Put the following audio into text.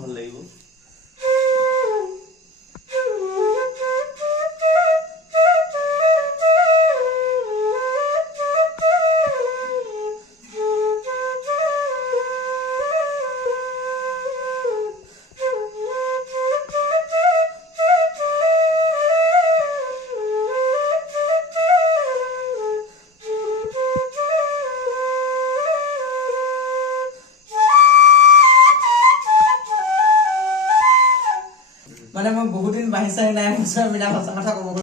ভাল লাগিব মানে মই বহুত দিন বাহিৰ চাহি নাই মিলা সঁচা কথা ক'ব